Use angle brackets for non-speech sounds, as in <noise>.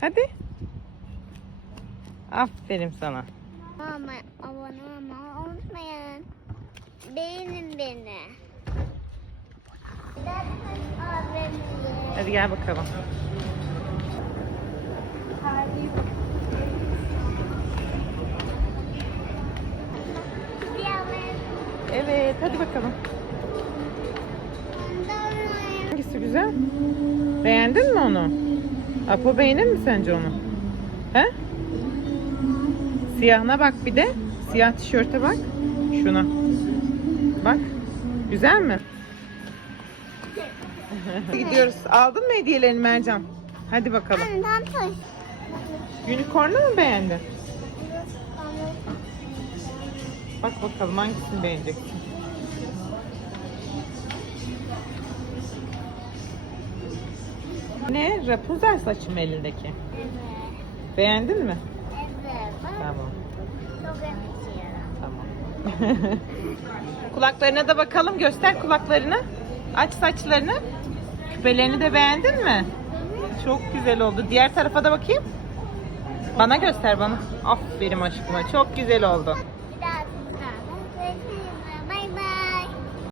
Hadi. Aferin sana. Ama abone olmayı unutmayın. Beğenin beni. Hadi gel bakalım. Evet hadi bakalım. Hangisi güzel? Beğendin mi onu? Apo beğenir mi sence onu? He? Siyahına bak bir de. Siyah tişörte bak. Şuna. Bak. Güzel mi? <laughs> Gidiyoruz. Aldın mı hediyelerini Mercan? Hadi bakalım. Annem taş. Unicorn'u mu beğendin? Bak bakalım hangisini beğeneceksin. Ne? Rapunzel saçı mı elindeki? Evet. Beğendin mi? Evet. Bak, Tamam. Çok yakışıyor. Tamam. <laughs> Kulaklarına da bakalım. Göster kulaklarını. Aç saçlarını. Küpelerini de beğendin mi? Çok güzel oldu. Diğer tarafa da bakayım. Bana göster bana. Aferin aşkıma. Çok güzel oldu.